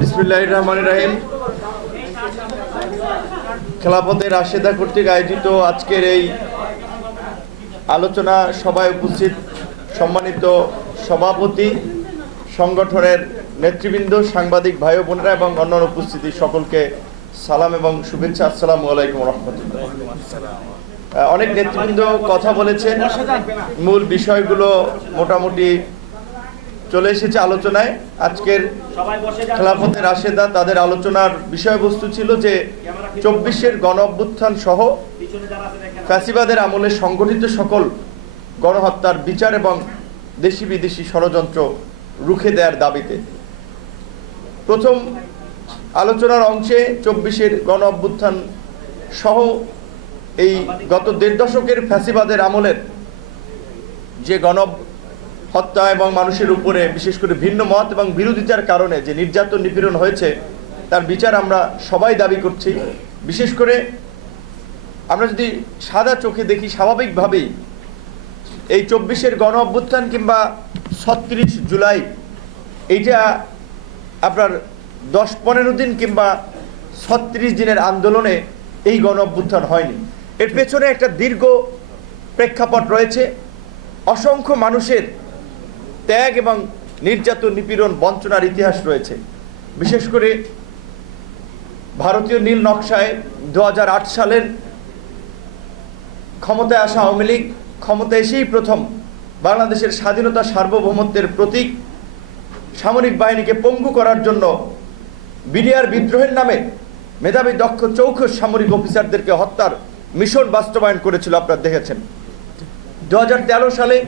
বিসমিল্লাহির রহমানির রহিম। খেলাফতে রাশেদা কর্তৃক আয়োজিত আজকের এই আলোচনা সভায় উপস্থিত সম্মানিত সভাপতি, সংগঠনের নেতৃবৃন্দ, সাংবাদিক ভাই বোনেরা এবং অন্যান্য উপস্থিতি সকলকে সালাম এবং শুভেচ্ছা। আসসালামু আলাইকুম রহমতুল্লাহ। অনেক নেতৃবৃন্দ কথা বলেছেন, মূল বিষয়গুলো মোটামুটি চলে এসেছে আলোচনায়। আজকের খেলাফতে রাশেদা তাদের আলোচনার বিষয়বস্তু ছিল যে 24-এর গণ অভ্যুত্থান সহ ফ্যাসিবাদের আমলে সংগঠিত সকল গণহত্যার বিচার এবং দেশি বিদেশি ষড়যন্ত্র রুখে দেওয়ার দাবিতে। প্রথম আলোচনার অংশে 24-এর গণ অভ্যুত্থান সহ এই গত 1.5 দশকের ফ্যাসিবাদের আমলের যে হত্যা এবং মানুষের উপরে বিশেষ করে ভিন্ন মত এবং বিরোধিতার কারণে যে নির্যাতন নিপীড়ন হয়েছে তার বিচার আমরা সবাই দাবি করছি। বিশেষ করে আমরা যদি সাদা চোখে দেখি, স্বাভাবিকভাবেই এই 24-এর গণ অভ্যুত্থান কিংবা 36 জুলাই এইটা আপনার 10-15 দিন কিংবা 36 দিনের আন্দোলনে এই গণ অভ্যুত্থান হয়নি। এর পেছনে একটা দীর্ঘ প্রেক্ষাপট রয়েছে। অসংখ্য মানুষের ত্যাগ এবং নির্যাতন নিপীড়ন বঞ্চনার ইতিহাস রয়েছে। বিশেষ করে ভারতীয় নীল নকশায় 2008 সালের ক্ষমতায় আসা আওয়ামী লীগ ক্ষমতায় এসেই প্রথম বাংলাদেশের স্বাধীনতা সার্বভৌমত্বের প্রতীক সামরিক বাহিনীকে পঙ্গু করার জন্য বিডিআর বিদ্রোহের নামে মেধাবী দক্ষ চৌখস সামরিক অফিসারদেরকে হত্যার মিশন বাস্তবায়ন করেছিল। আপনারা দেখেছেন 2013 সালে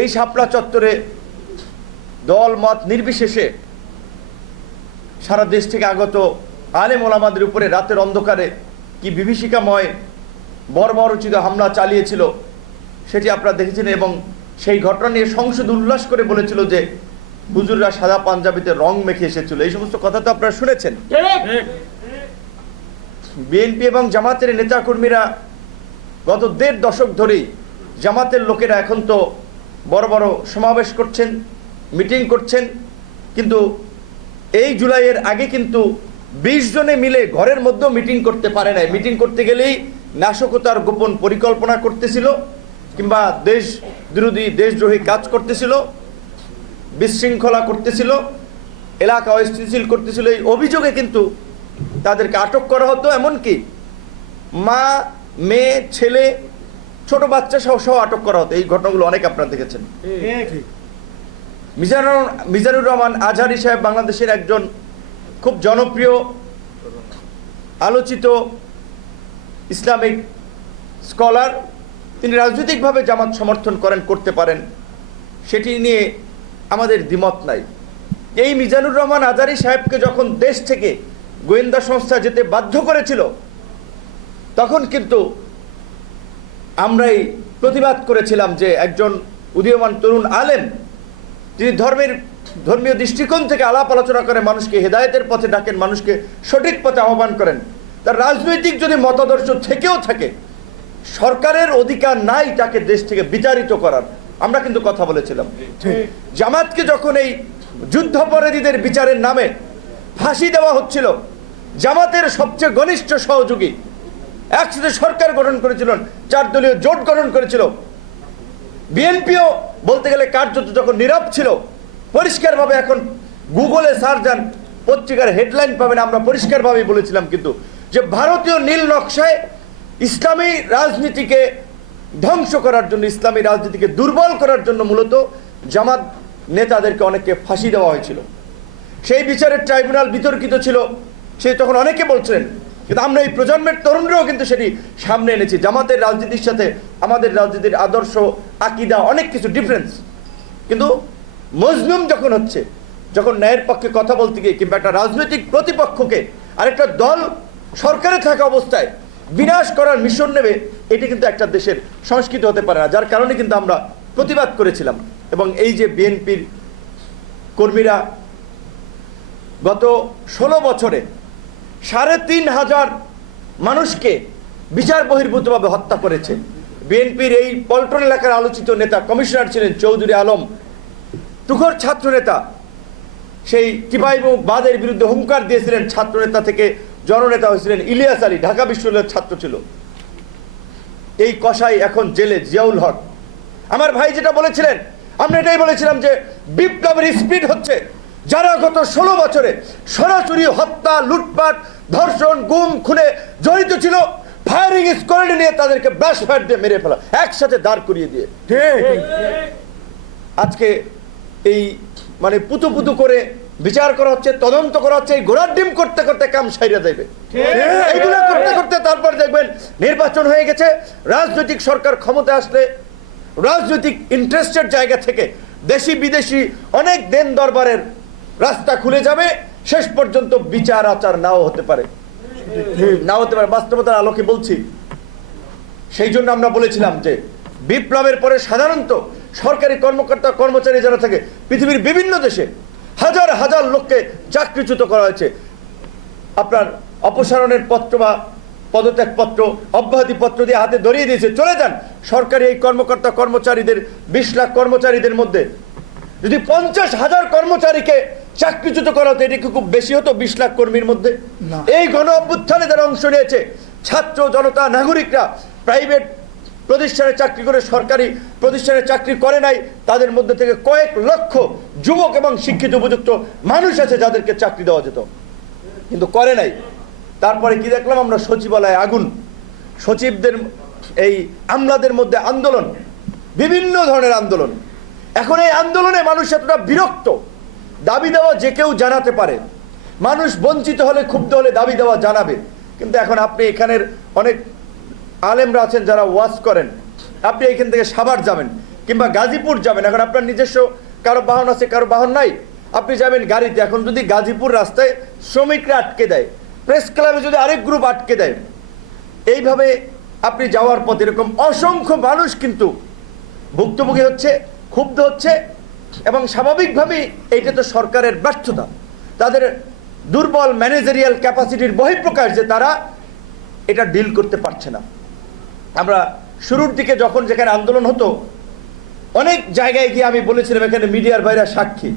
এই শাপলা চত্বরে দল মত নির্বিশেষে সারা দেশ থেকে আগত আলেম ওলামাদের উপরে রাতের অন্ধকারে কি বিভীষিকাময় বর্বরোচিত হামলা চালিয়েছিল সেটি আপনারা দেখেছেন। এবং সেই ঘটনা নিয়ে সংসদ উল্লাস করে বলেছিল যে হুজুররা সাদা পাঞ্জাবিতে রং মেখে এসেছিল। এই সমস্ত কথা তো আপনারা শুনেছেন। বিএনপি এবং জামাতের নেতাকর্মীরা গত 1.5 দশক ধরেই জামাতের লোকেরা এখন তো বড় বড় সমাবেশ করছেন, মিটিং করছেন, কিন্তু এই জুলাইয়ের আগে কিন্তু 20 জনে মিলে ঘরের মধ্যেও মিটিং করতে পারে নাই। মিটিং করতে গেলেই নাশকতার গোপন পরিকল্পনা করতেছিল কিংবা দেশ বিরোধী দেশদ্রোহী কাজ করতেছিল, বিশৃঙ্খলা করতেছিল, এলাকা অস্থিতিশীল করতেছিল। এই অভিযোগে কিন্তু তাদেরকে আটক করা হতো। এমনকি মা, মেয়ে, ছেলে, ছোট বাচ্চা সহ আটক করা হতো। এই ঘটনাগুলো অনেক আপনারা দেখেছেন। মিজানুর রহমান আজহারী সাহেব বাংলাদেশের একজন খুব জনপ্রিয় আলোচিত ইসলামিক স্কলার। তিনি রাজনৈতিকভাবে জামাত সমর্থন করতে পারেন, সেটি নিয়ে আমাদের দ্বিমত নাই। এই মিজানুর রহমান আজহারী সাহেবকে যখন দেশ থেকে গোয়েন্দা সংস্থা যেতে বাধ্য করেছিল তখন কিন্তু আমরাই প্রতিবাদ করেছিলাম যে একজন উদীয়মান তরুণ আলেম, যিনি ধর্মীয় দৃষ্টিকোণ থেকে আলাপ আলোচনা করে মানুষকে হেদায়েতের পথে ডাকেন, মানুষকে সঠিক পথে আহ্বান করেন, তার রাজনৈতিক যদি মতাদর্শ থেকেও থাকে সরকারের অধিকার নাই তাকে দেশ থেকে বিতাড়িত করার। আমরা কিন্তু কথা বলেছিলাম। জামাতকে যখন এই যুদ্ধাপরাধীদের বিচারের নামে ফাঁসি দেওয়া হচ্ছিল, জামাতের সবচেয়ে ঘনিষ্ঠ সহযোগী একসাথে সরকার গঠন করেছিলেন, 4 দলীয় জোট গঠন করেছিল। বিএনপিও বলতে গেলে কার্যত যখন নীরব ছিল, পরিষ্কারভাবে এখন গুগলে সার্চ দেন, পত্রিকার হেডলাইন পাবেন, আমরা পরিষ্কারভাবেই বলেছিলাম কিন্তু যে ভারতীয় নীল নকশায় ইসলামী রাজনীতিকে ধ্বংস করার জন্য, ইসলামী রাজনীতিকে দুর্বল করার জন্য মূলত জামাত নেতাদেরকে অনেককে ফাঁসি দেওয়া হয়েছিল। সেই বিচারের ট্রাইব্যুনাল বিতর্কিত ছিল, সে তখন অনেকে বলছিলেন, কিন্তু আমরা এই প্রজন্মের তরুণরাও কিন্তু সেটি সামনে এনেছি। জামাতের রাজনীতির সাথে আমাদের রাজনীতির আদর্শ, আকিদা, অনেক কিছু ডিফারেন্স, কিন্তু মজলুম যখন হচ্ছে, যখন ন্যায়ের পক্ষে কথা বলতে গিয়ে কিংবা একটা রাজনৈতিক প্রতিপক্ষকে আরেকটা দল সরকারে থাকা অবস্থায় বিনাশ করার মিশন নেবে, এটি কিন্তু একটা দেশের সংস্কৃতি হতে পারে না। যার কারণে কিন্তু আমরা প্রতিবাদ করেছিলাম। এবং এই যে বিএনপির কর্মীরা গত 16 বছরে 3,500 মানুষকে বিচার বহির্ভূতভাবে হত্যা করেছে। বিএনপির এই পল্টন এলাকার আলোচিত নেতা কমিশনার ছিলেন চৌধুরী আলম, তুখোর ছাত্র নেতা, সেই চিপাইবাদের বিরুদ্ধে হুঙ্কার দিয়েছিলেন, ছাত্রনেতা থেকে জননেতা হয়েছিলেন ইলিয়াস আলী, ঢাকা বিশ্ববিদ্যালয়ের ছাত্র ছিল। এই কসাই এখন জেলে, জিয়াউল হক। আমার ভাই যেটা বলেছিলেন, আমরা এটাই বলেছিলাম যে বিপ্লবের স্পিড হচ্ছে যারা গত 16 বছরে সরাসরি হত্যা, লুটপাট, ধর্ষণ, গুম, খুনে জড়িত ছিল, ফায়ারিং স্কোয়াড নিয়ে তাদেরকে ব্রাশ ফায়ার দিয়ে মেরে ফেলা, একসাথে দাঁড় করিয়ে দিয়ে আজকে এই মানে পুতু পুতু করে বিচার করা হচ্ছে, তদন্ত করা হচ্ছে। এই ঘোড়ার ডিম করতে করতে কাম সাইরা দেবে, এইগুলো করতে করতে তারপর দেখবেন নির্বাচন হয়ে গেছে। রাজনৈতিক সরকার ক্ষমতা আসলে রাজনৈতিক ইন্টারেস্টের জায়গা থেকে দেশি বিদেশি অনেক দেন দরবারের রাস্তা খুলে যাবে। শেষ পর্যন্ত বিচার আচার নাও হতে পারে, নাও হতে পারে। বাস্তবতার আলোকে বলছি। সেই জন্য আমরা বলেছিলাম যে বিপ্লবের পরে সাধারণত সরকারি কর্মকর্তা কর্মচারী যারা থাকে পৃথিবীর বিভিন্ন দেশে হাজার হাজার লোককে চাকরিচ্যুত করা হয়েছে। আপনার অপসারণের পত্র বা পদত্যাগ পত্র, অব্যাহতি পত্র দিয়ে হাতে ধরিয়ে দিয়েছে, চলে যান। সরকারি এই কর্মকর্তা কর্মচারীদের 20 লাখ কর্মচারীদের মধ্যে যদি 50,000 কর্মচারীকে চাকরিচ্যুত করা হতো, এটা কি খুব বেশি হতো 20 লাখ কর্মীর মধ্যে? এই গণ অভ্যুত্থানে যারা অংশ নিয়েছে, ছাত্র জনতা, নাগরিকরা, প্রাইভেট প্রতিষ্ঠানে চাকরি করে সরকারি প্রতিষ্ঠানে চাকরি করে নাই, তাদের মধ্যে থেকে কয়েক লক্ষ যুবক এবং শিক্ষিত উপযুক্ত মানুষ আছে যাদেরকে চাকরি দেওয়া যেত, কিন্তু করে নাই। তারপরে কি দেখলাম আমরা? সচিবালয়ে আগুন, সচিবদের এই আমলাদের মধ্যে আন্দোলন, বিভিন্ন ধরনের আন্দোলন। এখন এই আন্দোলনে মানুষ এতটা বিরক্ত, দাবি দেওয়া যে কেউ জানাতে পারে, মানুষ বঞ্চিত হলে, ক্ষুব্ধ হলে দাবি দেওয়া জানাবে। কিন্তু এখন আপনি এখানের অনেক আলেমরা আছেন যারা ওয়াজ করেন, আপনি এখান থেকে সাভার যাবেন কিংবা গাজীপুর যাবেন, এখন আপনার নিজস্ব কারো বাহন আছে, কারো বাহন নাই, আপনি যাবেন গাড়িতে। এখন যদি গাজীপুর রাস্তায় শ্রমিকরা আটকে দেয়, প্রেস ক্লাবে যদি আরেক গ্রুপ আটকে দেয়, এইভাবে আপনি যাওয়ার পথে এরকম অসংখ্য মানুষ কিন্তু ভুক্তভোগী হচ্ছে, ক্ষুব্ধ হচ্ছে। এবং স্বাভাবিকভাবেই এইটা তো সরকারের ব্যর্থতা, তাদের দুর্বল ম্যানেজারিয়াল ক্যাপাসিটির বহিঃপ্রকাশ যে তারা এটা ডিল করতে পারছে না। আমরা শুরুর দিকে যখন যেখানে আন্দোলন হতো, অনেক জায়গায় গিয়ে আমি বলেছিলাম, এখানে মিডিয়ার ভাইরা সাক্ষী,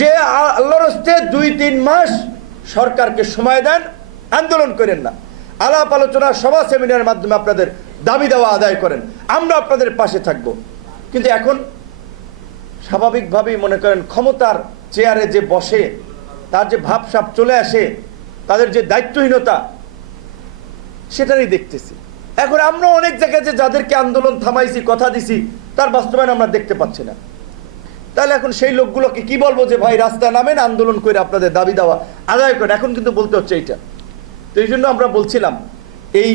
যে আল্লাহর হস্তে 2-3 মাস সরকারকে সময় দেন, আন্দোলন করেন না, আলাপ আলোচনা, সভা সেমিনারের মাধ্যমে আপনাদের দাবি দেওয়া আদায় করেন, আমরা আপনাদের পাশে থাকব। কিন্তু এখন স্বাভাবিকভাবেই মনে করেন ক্ষমতার চেয়ারে যে বসে, তার যে ভাবসাব চলে আসে, তাদের যে দায়িত্বহীনতা, সেটারই দেখতেছি। এখন আমরা অনেক জায়গায় যে যাদেরকে আন্দোলন থামাইছি, কথা দিছি, তার বাস্তবায়ন আমরা দেখতে পাচ্ছি না। তাহলে এখন সেই লোকগুলোকে কি বলবো যে ভাই রাস্তায় নামেন, আন্দোলন করে আপনাদের দাবি দেওয়া আদায় করেন? এখন কিন্তু বলতে হচ্ছে এইটা। তো এই জন্য আমরা বলছিলাম, এই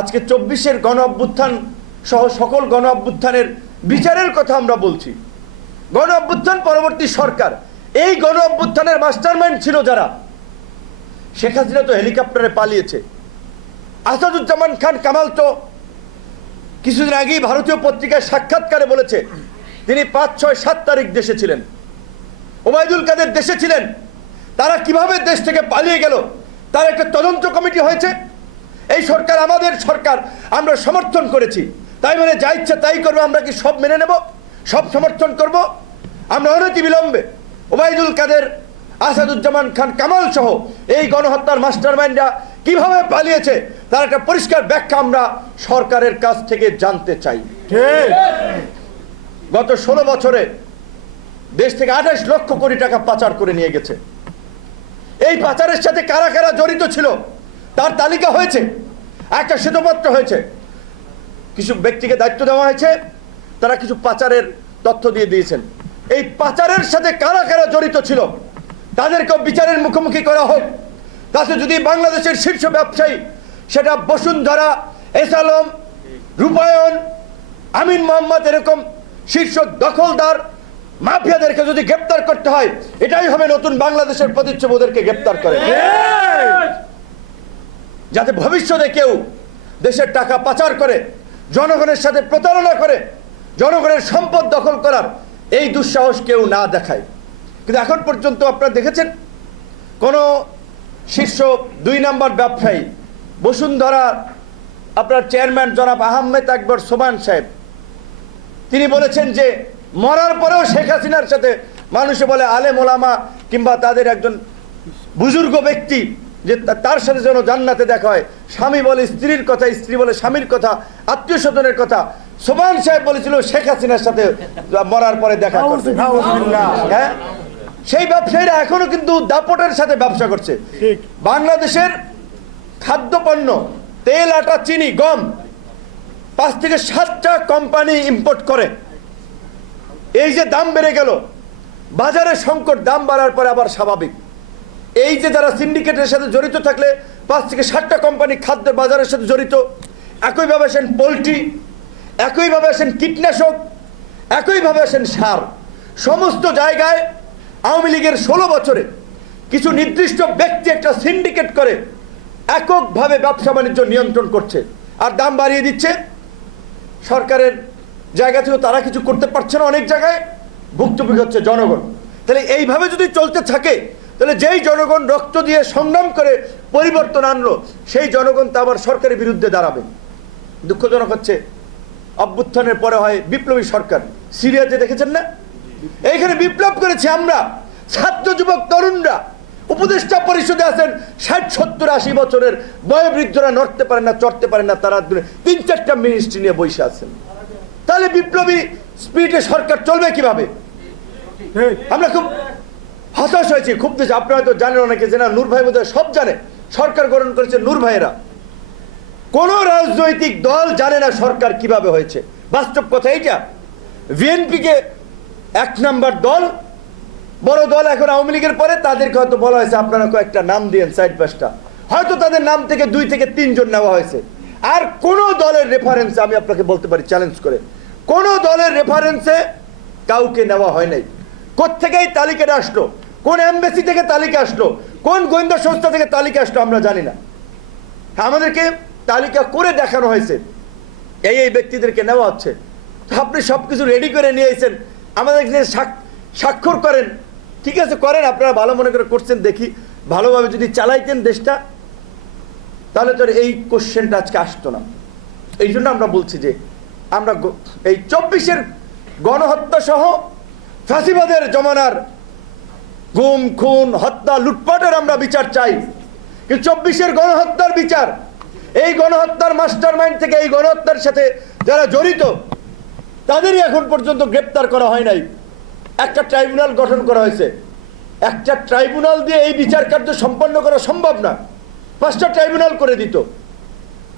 আজকে 24-এর গণ অভ্যুত্থান সহ সকল গণ অভ্যুত্থানের বিচারের কথা আমরা বলছি। গণ অভ্যুত্থান পরবর্তী সরকার, এই গণ অভ্যুত্থানের মাস্টারমাইন্ড ছিল যারা, শেখ হাসিনা তো হেলিকপ্টারে পালিয়েছে, আসাদুজ্জামান খান কামাল তো কিছুদিন আগেই ভারতীয় পত্রিকায় সাক্ষাৎকারে বলেছে তিনি 5, 6, 7 তারিখ দেশে ছিলেন, ওবায়দুল কাদের দেশে ছিলেন। তারা কিভাবে দেশ থেকে পালিয়ে গেল তার একটা তদন্ত কমিটি হয়েছে। এই সরকার আমাদের সরকার, আমরা সমর্থন করেছি, তাই মানে যা ইচ্ছা তাই করবো, আমরা কি সব মেনে নেব, সব সমর্থন করব? আমরা অনতি বিলম্বে ওবায়দুল কাদের, আসাদুজ্জামান খান কামাল সহ এই গণহত্যার মাস্টারমাইন্ডরা কিভাবে পালিয়েছে তার একটা পরিষ্কার ব্যাখ্যা আমরা সরকারের কাছ থেকে জানতে চাই। গত 16 বছরে দেশ থেকে 28 লক্ষ কোটি টাকা পাচার করে নিয়ে গেছে। এই পাচারের সাথে কারা কারা জড়িত ছিল তার তালিকা হয়েছে, একটা শ্বেতপত্র হয়েছে, কিছু ব্যক্তিকে দায়িত্ব দেওয়া হয়েছে, তারা কিছু পাচারের তথ্য দিয়ে দিয়েছেন। এই পাচারের সাথে কারা কারা জড়িত ছিল তাদেরকেও বিচারের মুখোমুখি করা হোক। তাতে যদি বাংলাদেশের শীর্ষ ব্যবসায়ী, সেটা বসুন্ধরা, এসালম, রূপায়ণ, আমিন মোহাম্মদ, এরকম শীর্ষ দখলদার মাফিয়াদেরকে যদি গ্রেপ্তার করতে হয়, এটাই হবে নতুন বাংলাদেশের প্রতিচ্ছবি, ওদেরকে গ্রেপ্তার করে, যাতে ভবিষ্যতে কেউ দেশের টাকা পাচার করে, জনগণের সাথে প্রতারণা করে, জনগণের সম্পদ দখল করার এই দুঃসাহস কেউ না দেখায়। কিন্তু এখন পর্যন্ত আপনারা দেখেছেন কোন শীর্ষ 2 নম্বর ব্যবসায়ী বসুন্ধরা, আপনার চেয়ারম্যান জনাব আহমেদ আকবর সোবান সাহেব, তিনি বলেছেন যে মরার পরেও শেখ হাসিনার সাথে মানুষে বলে আলেম ওলামা কিংবা তাদের একজন বুজুর্গ ব্যক্তি যে তার সাথে যেন জান্নাতে দেখা হয়, স্বামী বলে স্ত্রীর কথা, স্ত্রী বলে স্বামীর কথা, আত্মীয় স্বজনের কথা। সোবান সাহেব বলেছিল শেখ হাসিনার সাথে মরার পরে দেখা করবে। হ্যাঁ, সেই ব্যবসায়ীরা এখনো কিন্তু দাপটের সাথে ব্যবসা করছে। বাংলাদেশের খাদ্যপণ্য, তেল, আটা, চিনি, গম 5 থেকে 7টা কোম্পানি ইম্পোর্ট করে। এই যে দাম বেড়ে গেল, বাজারে সংকট, দাম বাড়ার পরে আবার স্বাভাবিক। এই যে যারা সিন্ডিকেটের সাথে জড়িত থাকলে 5 থেকে 7টা কোম্পানি খাদ্যের বাজারের সাথে জড়িত, একইভাবে আসেন পোলট্রি, একইভাবে আসেন কীটনাশক, একইভাবে আসেন সার। সমস্ত জায়গায় আওয়ামী লীগের 16 বছরে কিছু নির্দিষ্ট ব্যক্তি একটা সিন্ডিকেট করে এককভাবে ব্যবসা বাণিজ্য নিয়ন্ত্রণ করছে আর দাম বাড়িয়ে দিচ্ছে। সরকারের জায়গা থেকে তারা কিছু করতে পারছে না, অনেক জায়গায় ভুক্তভোগী হচ্ছে জনগণ। তাহলে এইভাবে যদি চলতে থাকে, তাহলে যেই জনগণ রক্ত দিয়ে সংগ্রাম করে পরিবর্তন আনলো, সেই জনগণ তো আবার সরকারের বিরুদ্ধে দাঁড়াবে। দুঃখজনক হচ্ছে, অভ্যুত্থানের পরে হয় বিপ্লবী সরকার। সিরিয়াতে দেখেছেন না, এইখানে বিপ্লব করেছি আমরা, ছাত্র যুবক তরুণরা। উপদেষ্টা পরিষদে আছেন 60, 70, 80 বছরের বয়োবৃদ্ধরা, নড়তে পারেন না, চড়তে পারেন না, তারা 3-4টা মিনিস্ট্রি নিয়ে বসে আছেন। তাহলে বিপ্লবী স্পিডে সরকার চলবে কিভাবে? আমরা খুব হতাশ হয়েছি, খুব বেশি। আপনারা হয়তো জানেন, অনেকে জানেন, নূর ভাই বোধহয় সব জানে, সরকার গঠন করেছে নূর ভাইয়েরা। কোন রাজনৈতিক দল জানে না সরকার কিভাবে হয়েছে। বাস্তব কথা এইটা। বিএনপিকে 1 নাম্বার দল, বড় দল এখন আওয়ামী লীগের পরে, তাদেরকে হয়তো বলা হয়েছে আপনারা কয়েকটা নাম দিয়েন, 4-5টা, হয়তো তাদের নাম থেকে 2 থেকে 3 জন নেওয়া হয়েছে। আর কোন দলের রেফারেন্সে, আমি আপনাকে বলতে পারি চ্যালেঞ্জ করে, কোন দলের রেফারেন্সে কাউকে নেওয়া হয় নাই। কোত্থেকে এই তালিকাটা আসলো, কোন এমবেসি থেকে তালিকা আসলো, কোন গোয়েন্দা সংস্থা থেকে তালিকা আসলো, আমরা জানি না। আমাদেরকে তালিকা করে দেখানো হয়েছে এই ব্যক্তিদেরকে নেওয়া হচ্ছে। আপনি সবকিছু রেডি করে নিয়ে এসেছেন, আমাদের স্বাক্ষর করেন, ঠিক আছে করেন, আপনারা ভালো মনে করে করছেন, দেখি ভালোভাবে যদি চালাইতেন দেশটা, তাহলে তো এই কোশ্চেনটা আজকে আসতো না। এই জন্য আমরা বলছি যে আমরা এই 24-এর গণহত্যা সহ ফাঁসিবাদের জমানার গুম, খুন, হত্যা, লুটপাটের আমরা বিচার চাই। কিন্তু 24-এর গণহত্যার বিচার, এই গণহত্যার মাস্টার মাইন্ড থেকে এই গণহত্যার সাথে যারা জড়িত, তাদেরই এখন পর্যন্ত গ্রেপ্তার করা হয় নাই। একটা ট্রাইব্যুনাল গঠন করা হয়েছে, একটা ট্রাইব্যুনাল দিয়ে এই বিচার কার্য সম্পন্ন করা সম্ভব না। 5টা ট্রাইব্যুনাল করে দিত।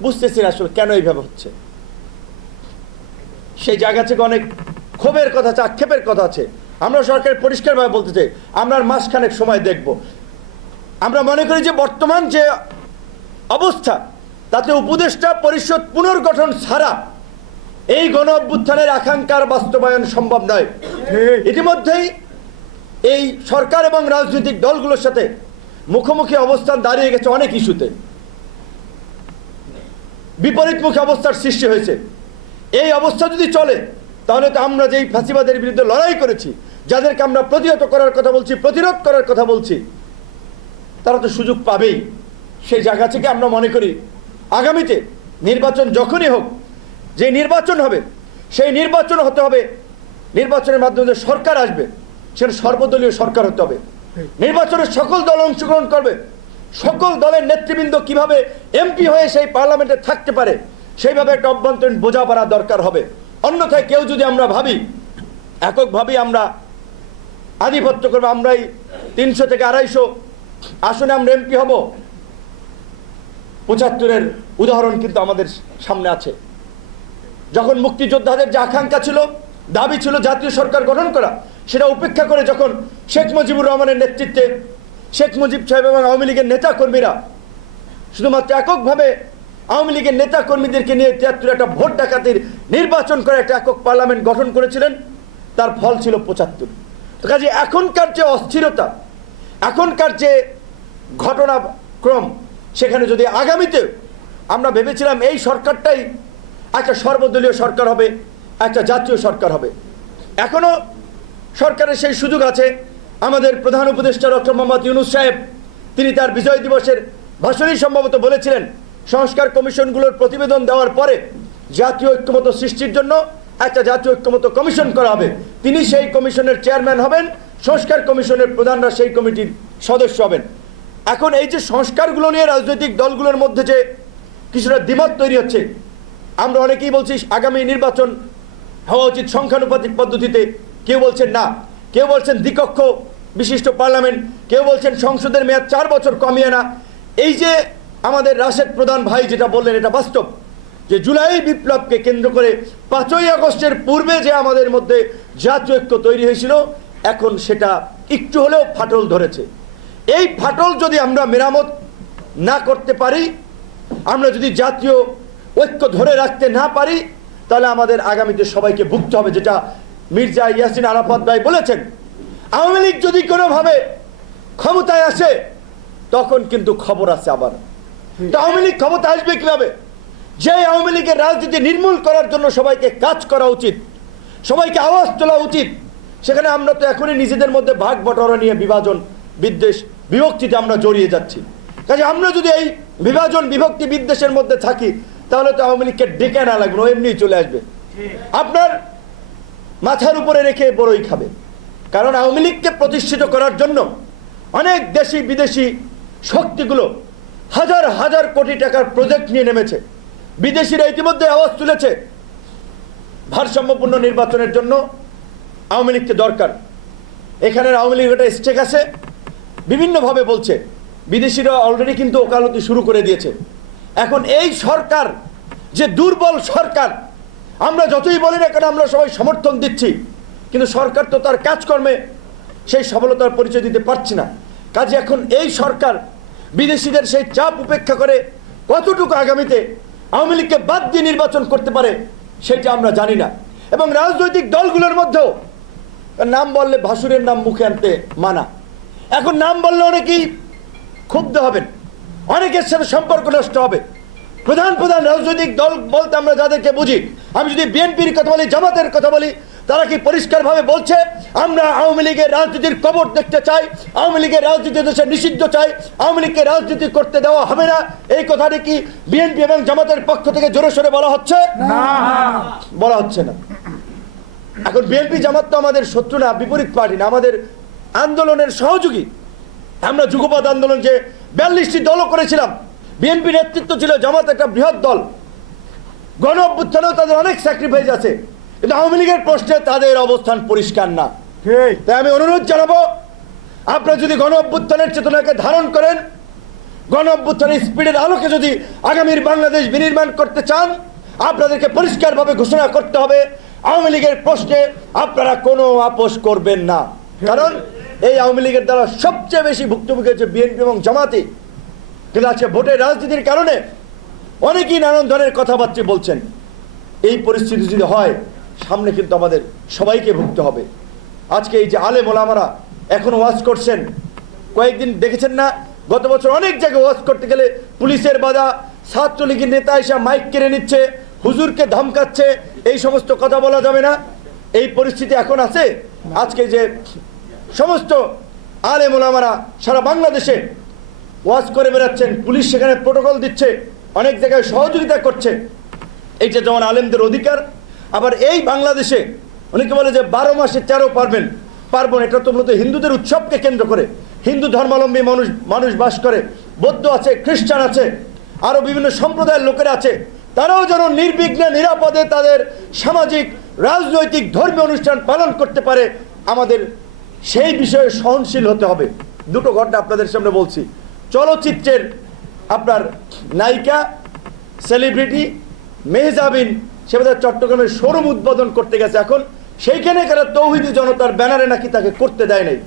বুঝতেছি না আসলে কেন এইভাবে হচ্ছে। সেই জায়গা থেকে অনেক ক্ষোভের কথা আছে, আক্ষেপের কথা আছে। আমরা সরকার পরিষ্কারভাবে বলতে চাই, আমরা মাসখানেক সময় দেখব। আমরা মনে করি যে বর্তমান যে অবস্থা, তাতে উপদেষ্টা পরিষদ পুনর্গঠন ছাড়া এই গণ অভ্যুত্থানের আকাঙ্ক্ষার বাস্তবায়ন সম্ভব নয়। ইতিমধ্যেই এই সরকার এবং রাজনৈতিক দলগুলোর সাথে মুখোমুখি অবস্থান দাঁড়িয়ে গেছে, অনেক ইস্যুতে বিপরীতমুখী অবস্থার সৃষ্টি হয়েছে। এই অবস্থা যদি চলে, তাহলে তো আমরা যেই ফাঁসিবাদের বিরুদ্ধে লড়াই করেছি, যাদেরকে আমরা প্রতিহত করার কথা বলছি, প্রতিরোধ করার কথা বলছি, তারা তো সুযোগ পাবেই। সেই জায়গা থেকে আমরা মনে করি আগামীতে নির্বাচন যখনই হোক, যে নির্বাচন হবে, সেই নির্বাচন হতে হবে, নির্বাচনের মাধ্যমে যে সরকার আসবে সেটা সর্বদলীয় সরকার হতে হবে। নির্বাচনে সকল দল অংশগ্রহণ করবে, সকল দলের নেতৃবৃন্দ কিভাবে এমপি হয়ে সেই পার্লামেন্টে থাকতে পারে, সেইভাবে একটা অভ্যন্তরীণ বোঝাপড়া দরকার হবে। অন্যথায় কেউ যদি আমরা ভাবি এককভাবেই আমরা আধিপত্য করবো, আমরাই 300 থেকে 250 আসনে আমরা এমপি হব, 75-এর উদাহরণ কিন্তু আমাদের সামনে আছে। যখন মুক্তিযোদ্ধাদের যে আকাঙ্ক্ষা ছিল, দাবি ছিল জাতীয় সরকার গঠন করা, সেটা উপেক্ষা করে যখন শেখ মুজিবুর রহমানের নেতৃত্বে শেখ মুজিব সাহেব এবং আওয়ামী লীগের নেতা কর্মীরা শুধুমাত্র এককভাবে আওয়ামী লীগের নেতা কর্মীদেরকে নিয়ে 73 একটা ভোট ডাকাতির নির্বাচন করে একটা একক পার্লামেন্ট গঠন করেছিলেন, তার ফল ছিল 75। তো কাজে এখনকার যে অস্থিরতা, এখনকার যে ঘটনাক্রম, সেখানে যদি আগামীতে আমরা ভেবেছিলাম এই সরকারটাই একটা সর্বদলীয় সরকার হবে, একটা জাতীয় সরকার হবে, এখনো সরকারের সেই সুযোগ আছে। আমাদের প্রধান উপদেষ্টা ডক্টর মোহাম্মদ ইউনূস সাহেব, তিনি তার বিজয় দিবসের ভাষণেই সম্ভবত বলেছিলেন, সংস্কার কমিশনগুলোর প্রতিবেদন দেওয়ার পরে জাতীয় ঐক্যমত্য সৃষ্টির জন্য একটা জাতীয় ঐক্যমত্য কমিশন করা হবে। তিনি সেই কমিশনের চেয়ারম্যান হবেন, সংস্কার কমিশনের প্রধানরা সেই কমিটির সদস্য হবেন। এখন এই যে সংস্কারগুলো নিয়ে রাজনৈতিক দলগুলোর মধ্যে যে কিছুটা দ্বিমত তৈরি হচ্ছে, আমরা অনেকেই বলছি আগামী নির্বাচন হওয়া উচিত সংখ্যানুপাতিক পদ্ধতিতে, কেউ বলছেন না, কেউ বলছেন দ্বিকক্ষ বিশিষ্ট পার্লামেন্ট, কেউ বলছেন সংসদের মেয়াদ 4 বছর কমিয়ে না। এই যে আমাদের রাশেদ প্রধান ভাই যেটা বললেন, এটা বাস্তব যে জুলাই বিপ্লবকে কেন্দ্র করে 5ই আগস্টের পূর্বে যে আমাদের মধ্যে জাতীয় ঐক্য তৈরি হয়েছিল, এখন সেটা একটু হলেও ফাটল ধরেছে। এই ফাটল যদি আমরা মেরামত না করতে পারি, আমরা যদি জাতীয় ঐক্য ধরে রাখতে না পারি, তাহলে আমাদের আগামীতে সবাইকে ভুগতে হবে। যেটা মির্জা ইয়াসিন আরাফাত ভাই বলেছেন, আওয়ামী লীগ যদি কোনোভাবে ক্ষমতায় আসে তখন কিন্তু খবর আছে আবার। তো আওয়ামী লীগ ক্ষমতা আসবে কিভাবে? যে আওয়ামী লীগের রাজনীতি নির্মূল করার জন্য সবাইকে কাজ করা উচিত, সবাইকে আওয়াজ তোলা উচিত, সেখানে আমরা তো এখনই নিজেদের মধ্যে ভাগ বটরা নিয়ে বিভাজন বিদ্বেষ বিভক্তিতে আমরা জড়িয়ে যাচ্ছি। কাজে আমরা যদি এই বিভাজন বিভক্তি বিদ্বেষের মধ্যে থাকি, তাহলে তো আওয়ামী লীগকে ডেকে না লাগবে, ও এমনি চলে আসবে, আপনার মাথার উপরে রেখে বড়ই খাবে। কারণ আওয়ামী লীগকে প্রতিষ্ঠিত করার জন্য অনেক দেশি বিদেশি শক্তিগুলো হাজার হাজার কোটি টাকার প্রজেক্ট নিয়ে নেমেছে। বিদেশিরা ইতিমধ্যে আওয়াজ তুলেছে ভারসাম্যপূর্ণ নির্বাচনের জন্য আওয়ামী লীগকে দরকার। এখানের আওয়ামী লীগ একটা স্টেক আছে, বিভিন্নভাবে বলছে। বিদেশিরা অলরেডি কিন্তু ওকালতি শুরু করে দিয়েছে। এখন এই সরকার যে দুর্বল সরকার, আমরা যতই বলি না কেন আমরা সবাই সমর্থন দিচ্ছি, কিন্তু সরকার তো তার কাজকর্মে সেই সফলতার পরিচয় দিতে পারছে না। কাজে এখন এই সরকার বিদেশিদের সেই চাপ উপেক্ষা করে কতটুকু আগামীতে আওয়ামী লীগকে বাদ দিয়ে নির্বাচন করতে পারে সেটা আমরা জানি না। এবং রাজনৈতিক দলগুলোর মধ্যেও নাম বললে ভাসুরের নাম মুখে আনতে মানা। এখন নাম বললে অনেকেই ক্ষুব্ধ হবেন, অনেকের সাথে সম্পর্ক নষ্ট হবে। প্রধান প্রধান রাজনৈতিক দল বলতে আমরা যাদেরকে বুঝি, আমি যদি বিএনপির কথা বলি, জামাতের কথা বলি, তারা কি পরিষ্কারভাবে বলছে আমরা আওয়ামী লীগের রাজনীতির কবর দেখতে চাই, আওয়ামী লীগের রাজনীতি দেশে নিষিদ্ধ চাই, আওয়ামী লীগকে রাজনীতি করতে দেওয়া হবে না? এই কথাটি কি বিএনপি এবং জামাতের পক্ষ থেকে জোরে সোরে বলা হচ্ছে? বলা হচ্ছে না। এখন বিএনপি জামাত তো আমাদের শত্রু না, বিপরীত পার্টি না, আমাদের আন্দোলনের সহযোগী। আমরা যুগপৎ আন্দোলন যে 42টি দলও করেছিলাম, বিএনপি নেতৃত্ব ছিল, জামাত একটা বৃহৎ দল, গণ অভ্যুত্থানেও তাদের অনেক স্যাক্রিফাইস আছে, কিন্তু আওয়ামী লীগের প্রশ্নে তাদের অবস্থান পরিষ্কার না। তাই আমি অনুরোধ জানাবো, আপনারা যদি গণ অভ্যুত্থানের চেতনাকে ধারণ করেন, গণ অভ্যুত্থানের স্পিডের আলোকে যদি আগামীর বাংলাদেশ বিনির্মাণ করতে চান, আপনাদেরকে পরিষ্কারভাবে ঘোষণা করতে হবে আওয়ামী লীগের প্রশ্নে আপনারা কোনো আপোষ করবেন না। কারণ এই আওয়ামী লীগের দ্বারা সবচেয়ে বেশি ভুক্তভোগী হচ্ছে বিএনপি এবং জামাতি। কিন্তু আজকে ভোটের রাজনীতির কারণে অনেকেই নানান ধরনের কথাবার্তা বলছেন। এই পরিস্থিতি যদি হয়, সামনে কিন্তু আমাদের সবাইকে ভুগতে হবে। আজকে এই যে আলেম ওলামারা এখন ওয়াজ করছেন, কয়েকদিন দেখেছেন না, গত বছর অনেক জায়গায় ওয়াজ করতে গেলে পুলিশের বাধা, ছাত্রলীগের নেতা এসে মাইক কেড়ে নিচ্ছে, হুজুরকে ধমকাচ্ছে, এই সমস্ত কথা বলা যাবে না। এই পরিস্থিতি এখন আছে। আজকে যে সমস্ত আলেম ওলামারা সারা বাংলাদেশে ওয়াজ করে বেড়াচ্ছেন, পুলিশ সেখানে প্রোটোকল দিচ্ছে, অনেক জায়গায় সহযোগিতা করছে, এইটা যেমন আলেমদের অধিকার। আবার এই বাংলাদেশে অনেকে বলে যে 12 মাসে 13 পার্বণ, এটা তো মূলত হিন্দুদের উৎসবকে কেন্দ্র করে। হিন্দু ধর্মাবলম্বী মানুষ বাস করে, বৌদ্ধ আছে, খ্রিস্টান আছে, আরও বিভিন্ন সম্প্রদায়ের লোকেরা আছে। তারাও যেন নির্বিঘ্নে নিরাপদে তাদের সামাজিক রাজনৈতিক ধর্মীয় অনুষ্ঠান পালন করতে পারে, আমাদের সেই বিষয়ে সহনশীল হতে হবে। দুটো ঘটনা আপনাদের সামনে বলছি। চলচ্চিত্রের আপনার নায়িকা সেলিব্রিটি মেহজাবিন সে বোধহয় চট্টগ্রামের শোরুম উদ্বোধন করতে গেছে, এখন সেইখানে কারা তৌহিদি জনতার ব্যানারে নাকি তাকে করতে দেয় নাই।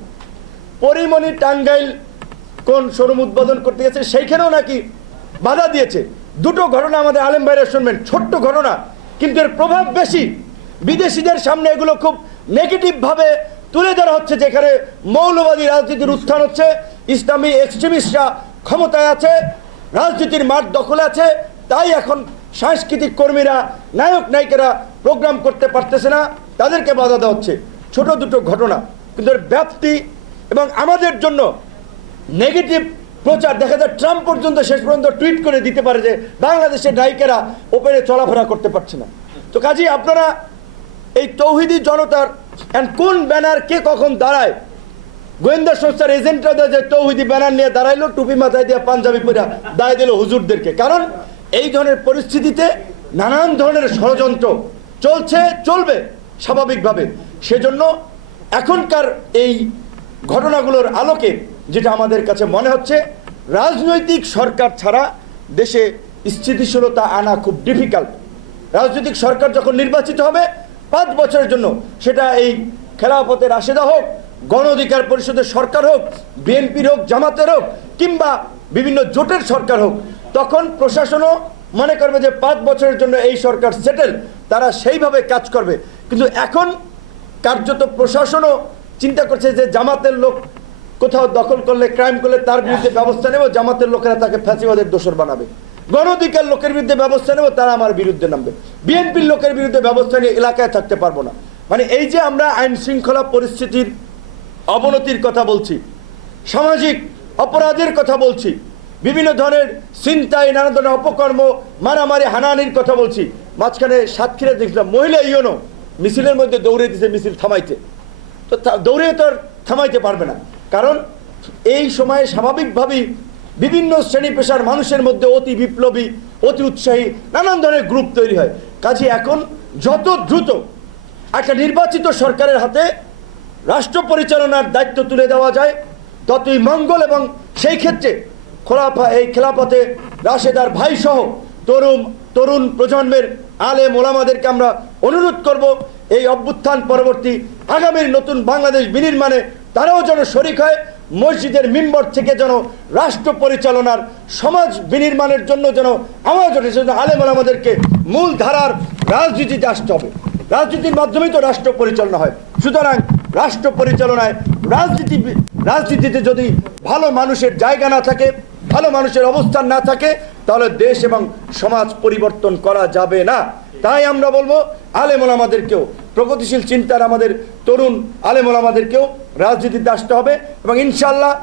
পরিমণি টাঙ্গাইল কোন শোরুম উদ্বোধন করতে গেছে, সেইখানেও নাকি বাধা দিয়েছে। দুটো ঘটনা আমাদের আলেম ভাইরা শুনবেন, ছোট্ট ঘটনা, কিন্তু এর প্রভাব বেশি। বিদেশিদের সামনে এগুলো খুব নেগেটিভভাবে তুলে ধরা হচ্ছে, যেখানে মৌলবাদী রাজনীতির উত্থান হচ্ছে, ইসলামী এক্সট্রিমিস্টরা ক্ষমতায় আছে, রাজনীতির মাঠ দখলে আছে, তাই এখন সাংস্কৃতিক কর্মীরা, নায়ক নায়িকারা প্রোগ্রাম করতে পারতেছে না, তাদেরকে বাধা দেওয়া হচ্ছে। ছোট দুটো ঘটনা, কিন্তু এর ব্যাপ্তি এবং আমাদের জন্য নেগেটিভ প্রচার। দেখা যায় ট্রাম্প পর্যন্ত শেষ পর্যন্ত টুইট করে দিতে পারে যে বাংলাদেশের নায়িকারা ওপেনে চলাফেরা করতে পারছে না। তো কাজেই আপনারা এই তৌহিদি জনতার কোন ব্যানার কে কখন দাঁড়ায় গোয়েন্দা সংস্থার এজেন্টরা যে তৌহিদি ব্যানার নিয়ে দাঁড়াইলো, টুপি মাথায় দিয়ে পাঞ্জাবি পরে দাঁড়িয়ে দিল হুজুরদেরকে। কারণ এই ধরনের পরিস্থিতিতে নানান ধরনের ষড়যন্ত্র চলবে স্বাভাবিকভাবে। সেজন্য এখনকার এই ঘটনাগুলোর আলোকে যেটা আমাদের কাছে মনে হচ্ছে, রাজনৈতিক সরকার ছাড়া দেশে স্থিতিশীলতা আনা খুব ডিফিকাল্ট। রাজনৈতিক সরকার যখন নির্বাচিত হবে 5 বছরের জন্য, সেটা এই খেলাফতে রাশেদা হোক, গণ অধিকার পরিষদের সরকার হোক, বিএনপির হোক, জামাতের হোক, কিংবা বিভিন্ন জোটের সরকার হোক, তখন প্রশাসনও মনে করবে যে 5 বছরের জন্য এই সরকার সেটেল, তারা সেইভাবে কাজ করবে। কিন্তু এখন কার্যত প্রশাসনও চিন্তা করছে যে জামাতের লোক কোথাও দখল করলে, ক্রাইম করলে তার বিরুদ্ধে ব্যবস্থা নেব, জামাতের লোকেরা তাকে ফ্যাসিবাদের দোষর বানাবে। গণ অধিকার লোকের বিরুদ্ধে ব্যবস্থা নেব, তারা আমার বিরুদ্ধে নামবে। বিএনপির লোকের বিরুদ্ধে ব্যবস্থা নিয়ে এলাকায় থাকতে পারবো না। মানে এই যে আমরা আইন শৃঙ্খলা পরিস্থিতির অবনতির কথা বলছি, সামাজিক অপরাধের কথা বলছি, বিভিন্ন ধরনের ছিনতাই, নানা ধরনের অপকর্ম, মারামারি, হানাহানির কথা বলছি। মাঝখানে সাতক্ষীরা দেখলাম মহিলা ইউনো মিছিলের মধ্যে দৌড়ে দিছে মিছিল থামাইতে, তো দৌড়ে তো আর থামাইতে পারবে না। কারণ এই সময়ে স্বাভাবিকভাবেই বিভিন্ন শ্রেণী পেশার মানুষের মধ্যে অতি বিপ্লবী, অতি উৎসাহী নানান ধরনের গ্রুপ তৈরি হয়। কাজে এখন যত দ্রুত একটা নির্বাচিত সরকারের হাতে রাষ্ট্র পরিচালনার দায়িত্ব তুলে দেওয়া যায় ততই মঙ্গল। এবং সেই ক্ষেত্রে এই খেলাফতে রাশেদার ভাই সহ তরুণ প্রজন্মের আলেম ওলামাদেরকে আমরা অনুরোধ করব, এই অভ্যুত্থান পরবর্তী আগামীর নতুন বাংলাদেশ বিনির্মাণে তারাও যেন শরিক হয়। মসজিদের মিম্বর থেকে যেন রাষ্ট্র পরিচালনার, সমাজ বিনির্মাণের জন্য যেন আওয়াজ ওঠে। সেজন্য আলেম ওলামাদেরকে মূল ধারার রাজনীতিতে আসতে হবে। রাজনীতির মাধ্যমেই তো রাষ্ট্র পরিচালনা হয়। সুতরাং রাষ্ট্র পরিচালনায় রাজনীতিতে যদি ভালো মানুষের জায়গা না থাকে, ভালো মানুষের অবস্থান না থাকে, তাহলে দেশ এবং সমাজ পরিবর্তন করা যাবে না। তাই আমরা বলবো আলেম ওলামাদেরকেও, প্রগতিশীল চিন্তার আমাদের তরুণ আলেম ওলামাদেরকেও রাজনীতিতে আসতে হবে। এবং ইনশাল্লাহ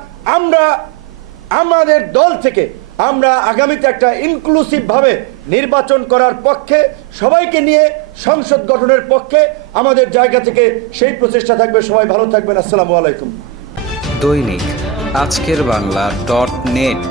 আমাদের দল থেকে আমরা আগামীতে একটা ইনক্লুসিভভাবে নির্বাচন করার পক্ষে, সবাইকে নিয়ে সংসদ গঠনের পক্ষে আমাদের জায়গা থেকে সেই প্রচেষ্টা থাকবে। সবাই ভালো থাকবেন। আসসালামু আলাইকুম। দৈনিক আজকের বাংলা .net